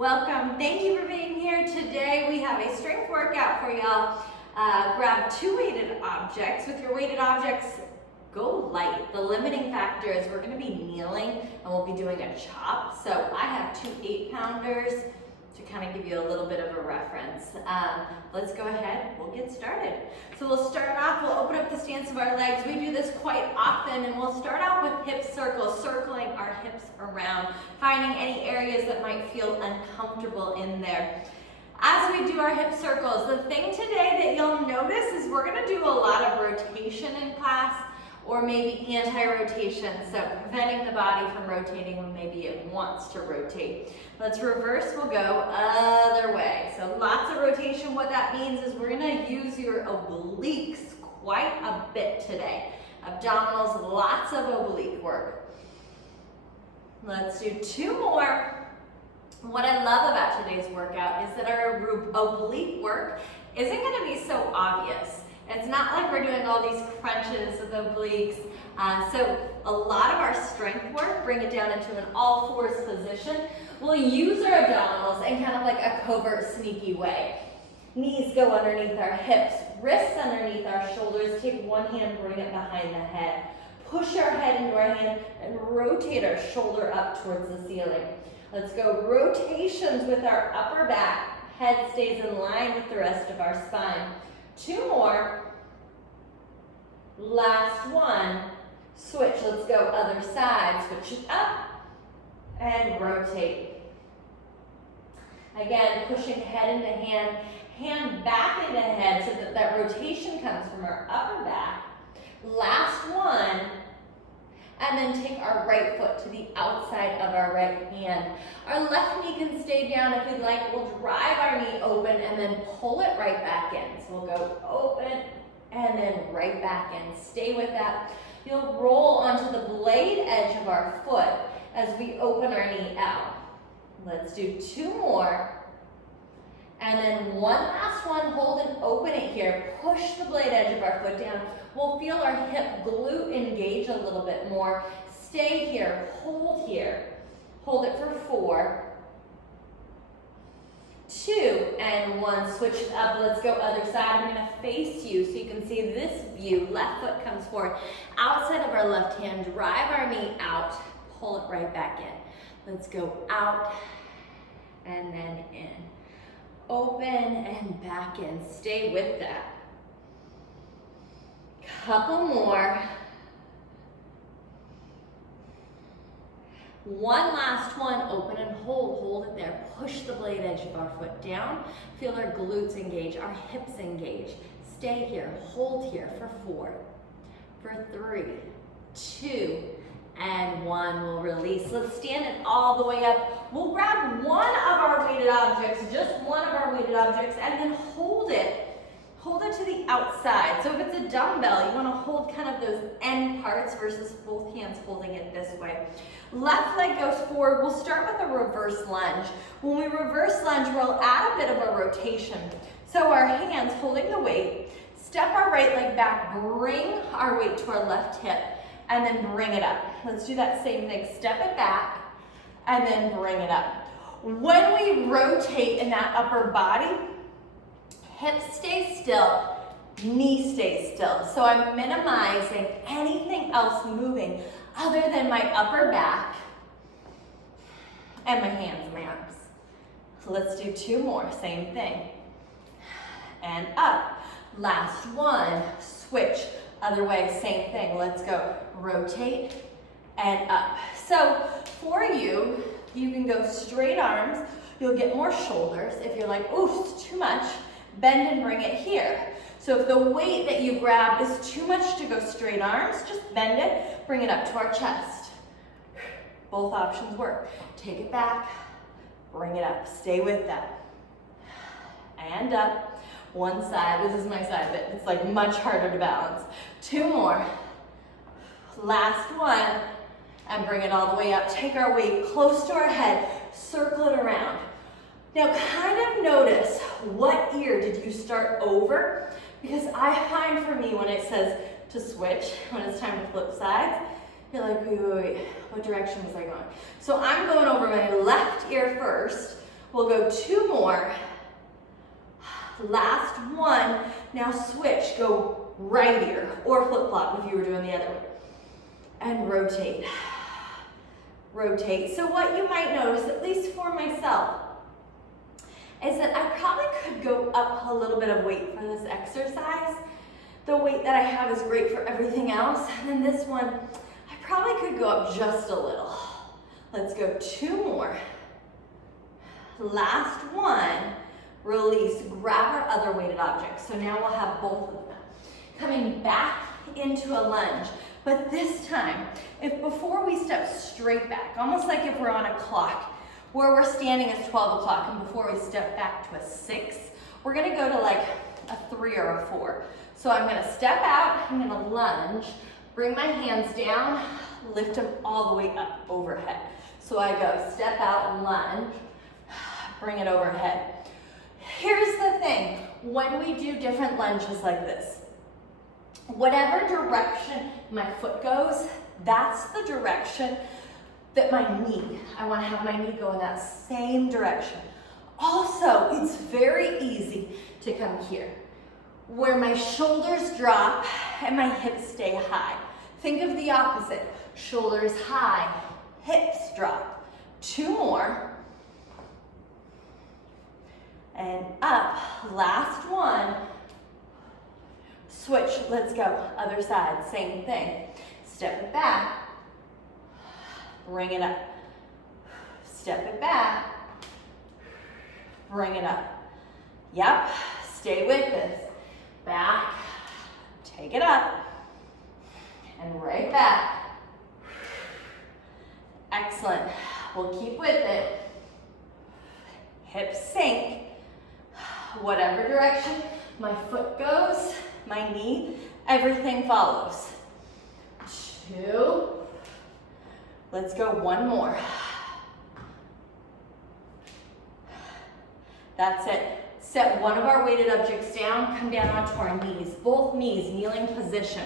Welcome. Thank you for being here. Today we have a strength workout for y'all. Grab two weighted objects. With your weighted objects, go light. The limiting factor is we're going to be kneeling and we'll be doing a chop. So I have two 8-pounders to kind of give you a little bit of a reference. Let's go ahead. We'll get started. So we'll start off. We'll open up the stance of our legs. We do this quite often, and we'll start out with hip circles, circling our hips around, finding any areas that might feel uncomfortable in there. As we do our hip circles, the thing today that you'll notice is we're going to do a lot of rotation in class, or maybe anti-rotation, so preventing the body from rotating when maybe it wants to rotate. Let's reverse, we'll go other way. So lots of rotation. What that means is we're gonna use your obliques quite a bit today. Abdominals, lots of oblique work. Let's do two more. What I love about today's workout is that our oblique work isn't gonna be so obvious. It's not like we're doing all these crunches with obliques. So a lot of our strength work, bring it down into an all fours position. We'll use our abdominals in kind of like a covert, sneaky way. Knees go underneath our hips, wrists underneath our shoulders. Take one hand, bring it behind the head. Push our head into our hand and rotate our shoulder up towards the ceiling. Let's go rotations with our upper back. Head stays in line with the rest of our spine. Two more. Last one. Switch. Let's go other side. Switch it up and rotate. Again, pushing head into hand, hand back into head so that that rotation comes from our upper back. Last one. And then take our right foot to the outside of our right hand. Our left knee can stay down if you'd like. We'll drive our knee open and then pull it right back in. So we'll go open and then right back in. Stay with that. You'll roll onto the blade edge of our foot as we open our knee out. Let's do two more. And then one last one, hold and open it here. Push the blade edge of our foot down. We'll feel our hip glute engage a little bit more. Stay here, hold here. Hold it for 4, 2, and 1. Switch it up, let's go other side. I'm gonna face you so you can see this view. Left foot comes forward. Outside of our left hand, drive our knee out, pull it right back in. Let's go out and then in. Open and back in. Stay with that. Couple more. One last one. Open and hold. Hold it there. Push the blade edge of our foot down. Feel our glutes engage, our hips engage. Stay here. Hold here for 4, for 3, 2, and 1. We'll release. Let's stand it all the way up. We'll grab one of our weighted objects, just one of our weighted objects, and then hold it. Hold it to the outside. So if it's a dumbbell, you want to hold kind of those end parts versus both hands holding it this way. Left leg goes forward. We'll start with a reverse lunge. When we reverse lunge, we'll add a bit of a rotation. So our hands holding the weight, step our right leg back, bring our weight to our left hip, and then bring it up. Let's do that same thing. Step it back, and then bring it up. When we rotate in that upper body, hips stay still, knee stays still. So I'm minimizing anything else moving other than my upper back and my hands and my arms. So let's do two more, same thing. And up. Last one, switch. Other way, same thing. Let's go. Rotate and up. So for you, you can go straight arms. You'll get more shoulders. If you're like, ooh, it's too much, bend and bring it here. So if the weight that you grab is too much to go straight arms, just bend it, bring it up to our chest. Both options work. Take it back, bring it up. Stay with that. And up. One side, this is my side, but it's like much harder to balance. Two more. Last one. And bring it all the way up. Take our weight close to our head, circle it around. Now kind of notice what ear did you start over? Because I find for me when it says to switch, when it's time to flip sides, you're like, wait, what direction was I going? So I'm going over my left ear first. We'll go 2 more. Last one. Now switch, go right ear or flip-flop if you were doing the other way. And rotate. Rotate. So what you might notice, at least for myself, is that I probably could go up a little bit of weight for this exercise. The weight that I have is great for everything else. And then this one, I probably could go up just a little. Let's go 2 more. Last one. Release, grab our other weighted objects. So now we'll have both of them. Coming back into a lunge. But this time, if before we step straight back, almost like if we're on a clock, where we're standing is 12 o'clock, and before we step back to a 6, we're gonna go to like a 3 or a 4. So I'm gonna step out, I'm gonna lunge, bring my hands down, lift them all the way up overhead. So I go step out, lunge, bring it overhead. Here's the thing, when we do different lunges like this, whatever direction my foot goes, that's the direction that my knee, I want to have my knee go in that same direction. Also, it's very easy to come here, where my shoulders drop and my hips stay high. Think of the opposite, shoulders high, hips drop. 2 more. And up, last one. Switch, let's go, other side, same thing. Step it back, bring it up. Step it back, bring it up. Yep, stay with this. Back, take it up, and right back. Excellent, we'll keep with it. Hips sink, whatever direction my foot goes, my knee, everything follows. 2, let's go 1 more. That's it. Set one of our weighted objects down, come down onto our knees, both knees, kneeling position.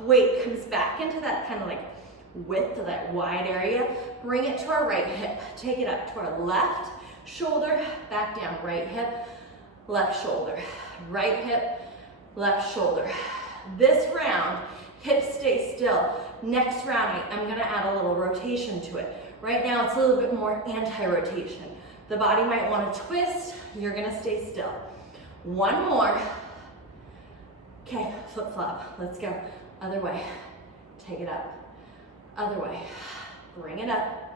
Weight comes back into that kind of like width of that wide area. Bring it to our right hip, take it up to our left shoulder, back down, right hip, left shoulder, right hip, left shoulder. This round, hips stay still. Next round, I'm gonna add a little rotation to it. Right now, it's a little bit more anti-rotation. The body might wanna twist, you're gonna stay still. 1 more. Okay, flip-flop, let's go. Other way, take it up. Other way, bring it up.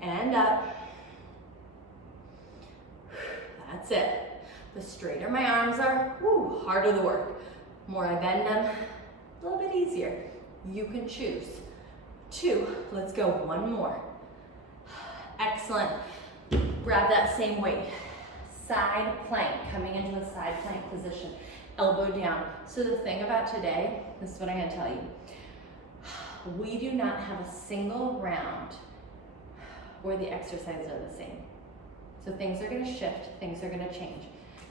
And up. That's it. The straighter my arms are, harder the work. More I bend them, a little bit easier. You can choose. 2, let's go 1 more. Excellent. Grab that same weight. Side plank, coming into a side plank position. Elbow down. So the thing about today, this is what I'm gonna tell you. We do not have a single round where the exercises are the same. So things are gonna shift, things are gonna change.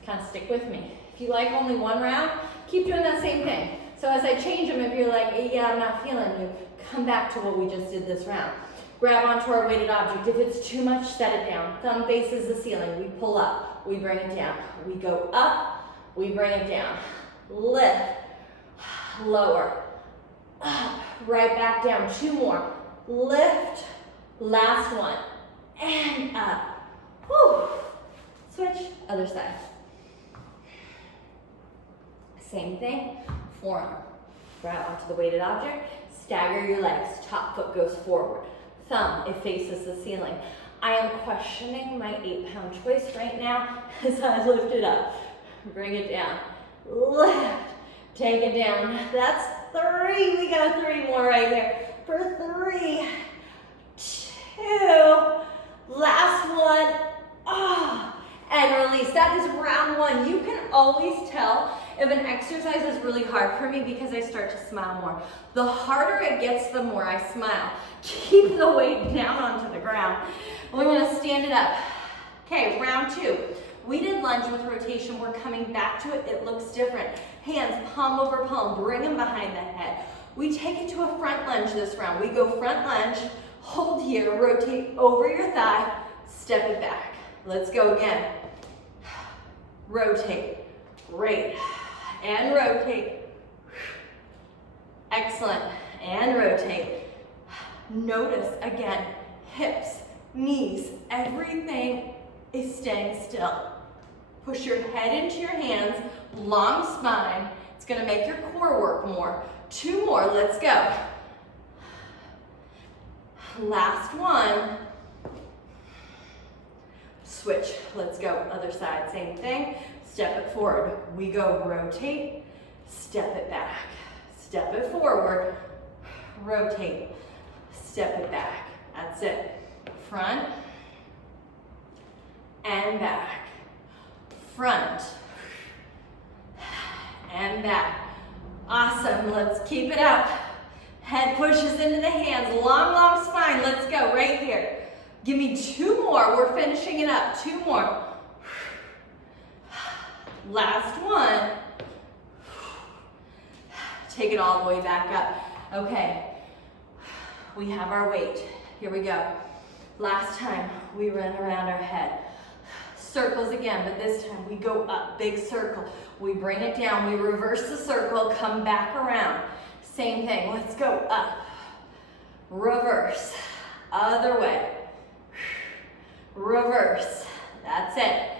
Kind of stick with me. If you like only 1 round, keep doing that same thing. So as I change them, if you're like, yeah, I'm not feeling you, come back to what we just did this round. Grab onto our weighted object. If it's too much, set it down. Thumb faces the ceiling. We pull up, we bring it down. We go up, we bring it down. Lift, lower, up, right back down. 2 more. Lift, last one, and up. Whew. Switch, other side. Same thing, forearm. Grab onto the weighted object, stagger your legs, top foot goes forward. Thumb, it faces the ceiling. I am questioning my 8-pound choice right now as I lift it up. Bring it down, lift, take it down. That's 3, we got 3 more right there. For 3, 2, last one, and release. That is round 1. You can always tell if an exercise is really hard for me because I start to smile more. The harder it gets, the more I smile. Keep the weight down onto the ground. We're gonna stand it up. Okay, round 2. We did lunge with rotation. We're coming back to it. It looks different. Hands palm over palm, bring them behind the head. We take it to a front lunge this round. We go front lunge, Hold here, rotate over your thigh, step it back. Let's go again. Rotate, great, and rotate. Excellent, and rotate. Notice again, hips, knees, everything is staying still. Push your head into your hands, long spine. It's gonna make your core work more. 2 more, let's go. Last one. Switch, let's go, other side, same thing. Step it forward, we go rotate, step it back. Step it forward, rotate, step it back. That's it. Front and back. Front and back. Awesome, let's keep it up. Head pushes into the hands, long, long spine. Let's go right here. Give me 2 more, we're finishing it up. 2 more. Last one. Take it all the way back up. Okay, we have our weight. Here we go. Last time we ran around our head. Circles again, but this time we go up, big circle. We bring it down, we reverse the circle, come back around. Same thing, let's go up. Reverse, other way. Reverse, that's it.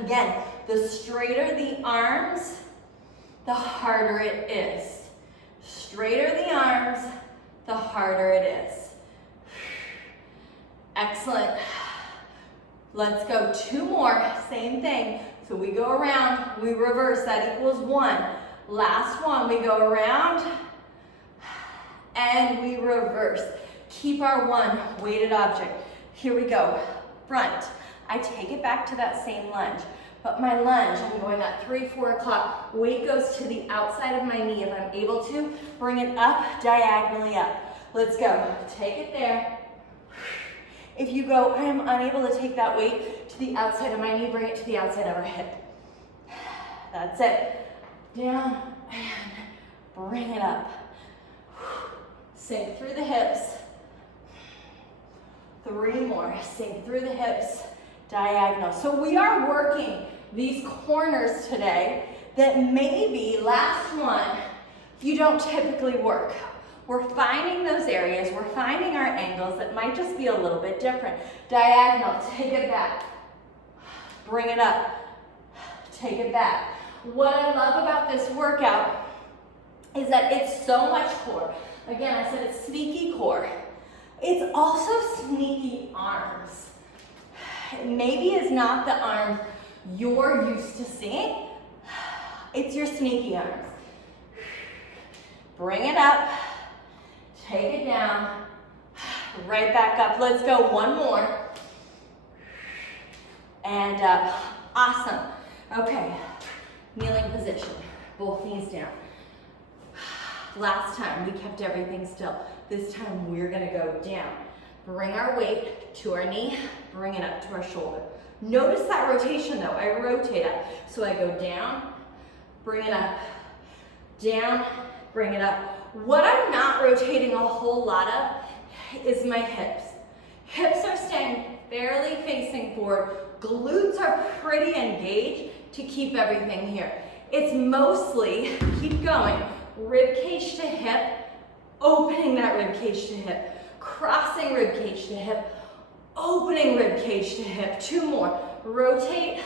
Again, the straighter the arms, the harder it is. Straighter the arms, the harder it is. Excellent. Let's go 2 more, same thing. So we go around, we reverse, that equals 1. Last one, we go around and we reverse. Keep our 1 weighted object. Here we go, front. I take it back to that same lunge. But my lunge, I'm going at 3, 4 o'clock. Weight goes to the outside of my knee if I'm able to. Bring it up, diagonally up. Let's go. Take it there. If you go, I am unable to take that weight to the outside of my knee, bring it to the outside of our hip. That's it. Down and bring it up. Sink through the hips. 3 more. Sink through the hips. Diagonal. So we are working these corners today that maybe, last one, you don't typically work. We're finding those areas, we're finding our angles that might just be a little bit different. Diagonal, take it back. Bring it up. Take it back. What I love about this workout is that it's so much core. Again, I said it's sneaky core. It's also sneaky arms. Maybe it's not the arm you're used to seeing. It's your sneaky arms. Bring it up. Take it down. Right back up. Let's go 1 more. And up. Awesome. Okay. Kneeling position. Both knees down. Last time we kept everything still. This time we're gonna go down. Bring our weight to our knee, bring it up to our shoulder. Notice that rotation though, I rotate up. So I go down, bring it up, down, bring it up. What I'm not rotating a whole lot of is my hips. Hips are staying fairly facing forward. Glutes are pretty engaged to keep everything here. It's mostly, keep going, rib cage to hip, opening that rib cage to hip, crossing rib cage to hip, opening rib cage to hip. 2 more. Rotate,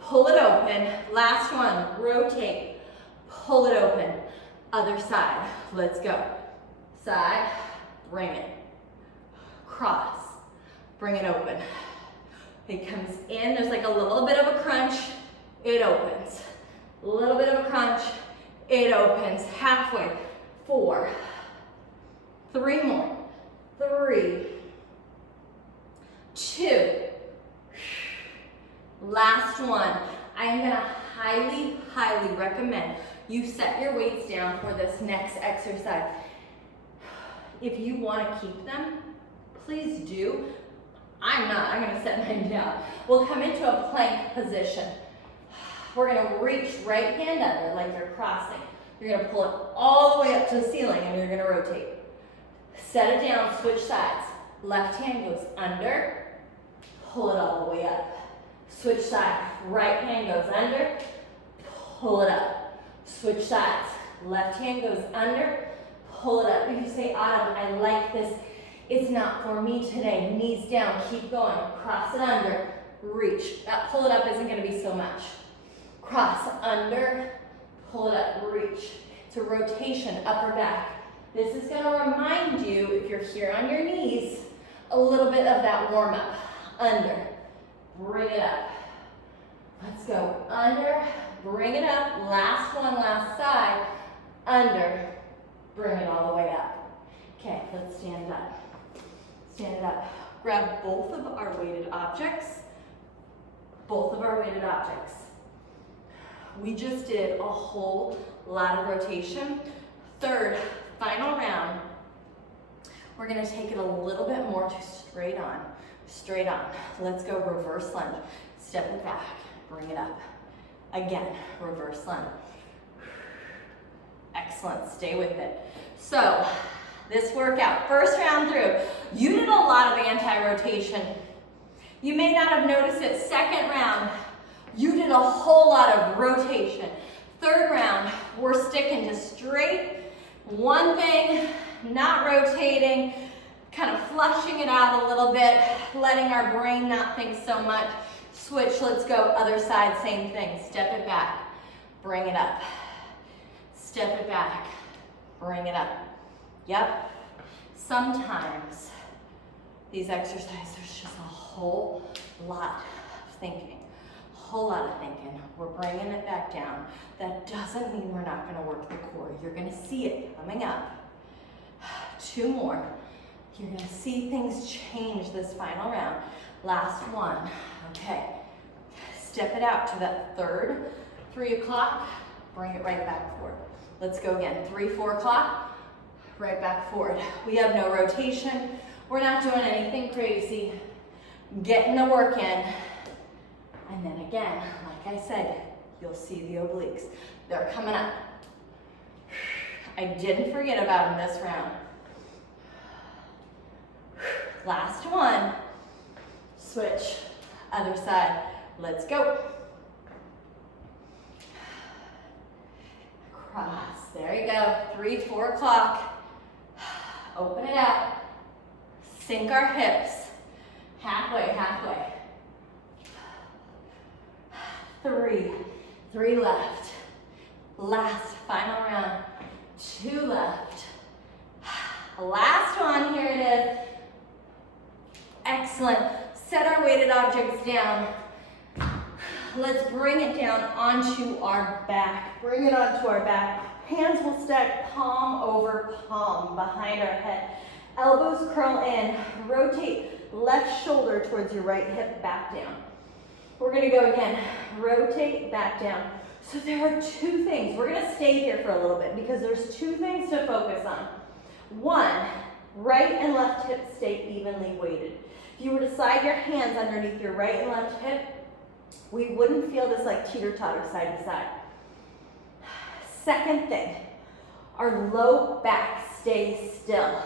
pull it open. Last one. Rotate, pull it open. Other side. Let's go. Side, bring it. Cross, bring it open. It comes in. There's like a little bit of a crunch. It opens. A little bit of a crunch. It opens. Halfway. 4. 3 more. 3, 2, last one. I am gonna highly, highly recommend you set your weights down for this next exercise. If you wanna keep them, please do. I'm not, I'm gonna set mine down. We'll come into a plank position. We're gonna reach right hand under like you're crossing. You're gonna pull it all the way up to the ceiling and you're gonna rotate. Set it down, switch sides. Left hand goes under, pull it all the way up. Switch sides, right hand goes under, pull it up. Switch sides, left hand goes under, pull it up. If you say, Autumn, I like this, it's not for me today. Knees down, keep going. Cross it under, reach. That pull it up isn't gonna be so much. Cross under, pull it up, reach. It's a rotation, upper back. This is gonna remind you, if you're here on your knees, a little bit of that warm up. Under, bring it up. Let's go, under, bring it up. Last one, last side. Under, bring it all the way up. Okay, let's stand up. Stand it up. Grab both of our weighted objects. Both of our weighted objects. We just did a whole lot of rotation. Third, final round. We're gonna take it a little bit more to straight on. Straight on. Let's go reverse lunge. Step it back, bring it up. Again, reverse lunge. Excellent, stay with it. So, this workout, first round through, you did a lot of anti-rotation. You may not have noticed it. Second round, you did a whole lot of rotation. Third round, we're sticking to straight. One thing, not rotating, kind of flushing it out a little bit, letting our brain not think so much. Switch, let's go, other side, same thing. Step it back, bring it up. Step it back, bring it up. Yep. Sometimes these exercises, there's just a whole lot of thinking. Whole lot of thinking. We're bringing it back down. That doesn't mean we're not going to work the core. You're going to see it coming up. 2 more. You're going to see things change this final round. Last one. Okay. Step it out to that third 3 o'clock. Bring it right back forward. Let's go again. 3, 4 o'clock. Right back forward. We have no rotation. We're not doing anything crazy. Getting the work in. And then again, like I said, you'll see the obliques. They're coming up. I didn't forget about them this round. Last one. Switch. Other side. Let's go. Cross. There you go. 3, 4 o'clock. Open it out. Sink our hips. Halfway, halfway. 3 left. Last, final round. 2 left. Last one, here it is. Excellent. Set our weighted objects down. Let's bring it down onto our back. Bring it onto our back. Hands will stack palm over palm behind our head. Elbows curl in. Rotate left shoulder towards your right hip, back down. We're gonna go again. Rotate, back down. So there are 2 things. We're gonna stay here for a little bit because there's 2 things to focus on. 1, right and left hip stay evenly weighted. If you were to slide your hands underneath your right and left hip, we wouldn't feel this like teeter-totter side to side. Second thing, our low back stays still.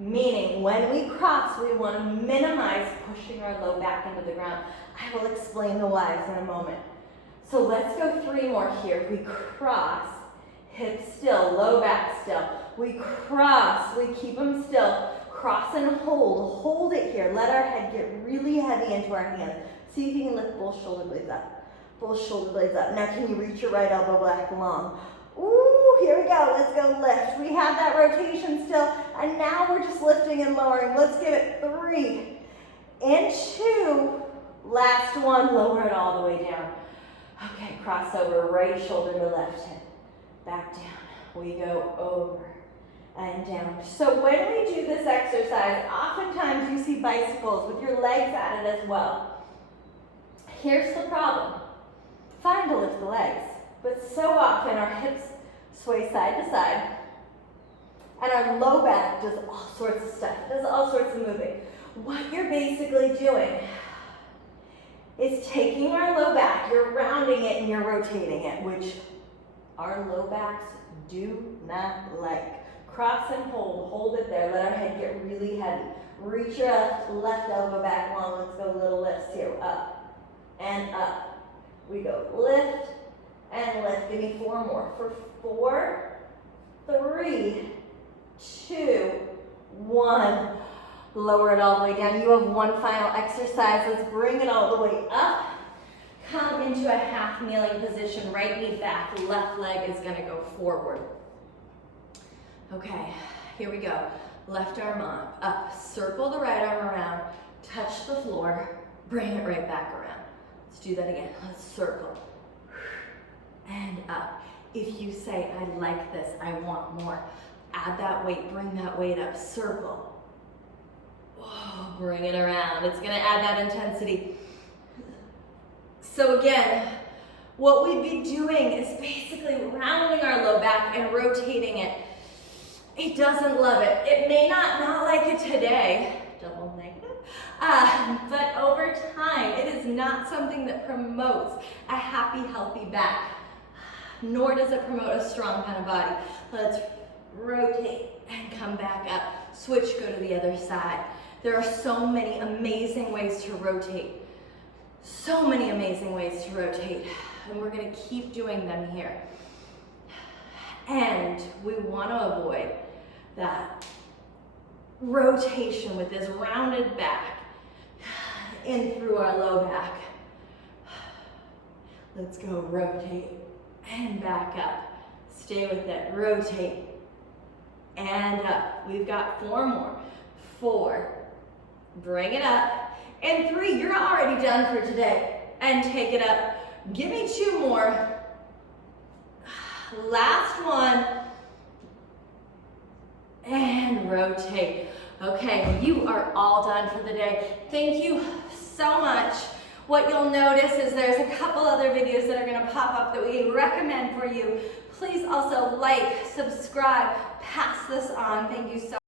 Meaning when we cross, we want to minimize pushing our low back into the ground. I will explain the whys in a moment. So let's go 3 more here. We cross, hips still, low back still. We cross, we keep them still. Cross and hold, hold it here. Let our head get really heavy into our hands. See if you can lift both shoulder blades up. Both shoulder blades up. Now can you reach your right elbow back long? Ooh, here we go. Let's go lift. We have that rotation still, and now we're just lifting and lowering. Let's give it 3 and 2. Last one, lower it all the way down. Okay, cross over, right shoulder to left hip. Back down. We go over and down. So when we do this exercise, oftentimes you see bicycles with your legs at it as well. Here's the problem. Fine to lift the legs, but so often our hips sway side to side, and our low back does all sorts of stuff, does all sorts of moving. What you're basically doing is taking our low back, you're rounding it and you're rotating it, which our low backs do not like. cross and hold it there. Let our head get really heavy. Reach your left elbow back long. Let's go little lifts here. Up and up. We go lift and lift. Give me 4 more. For 4, 3, 2, 1. Lower it all the way down. You have one final exercise. Let's bring it all the way up. Come into a half kneeling position. Right knee back. Left leg is going to go forward. Okay, here we go. Left arm up. Circle the right arm around. Touch the floor. Bring it right back around. Let's do that again. Let's circle. And up. If you say, I like this, I want more, add that weight, bring that weight up, circle. Whoa, bring it around. It's gonna add that intensity. So again, what we'd be doing is basically rounding our low back and rotating it. It doesn't love it. It may not like it today, double negative, but over time, it is not something that promotes a happy, healthy back. Nor does it promote a strong kind of body. Let's rotate and come back up. Switch, go to the other side. There are so many amazing ways to rotate. So many amazing ways to rotate. And we're gonna keep doing them here. And we wanna avoid that rotation with this rounded back in through our low back. Let's go rotate. And back up. Stay with it. Rotate. And up. We've got 4 more. 4. Bring it up. And 3. You're already done for today. And take it up. Give me 2 more. Last one. And rotate. Okay, you are all done for the day. Thank you so much. What you'll notice is there's a couple other videos that are going to pop up that we recommend for you. Please also like, subscribe, pass this on. Thank you so much.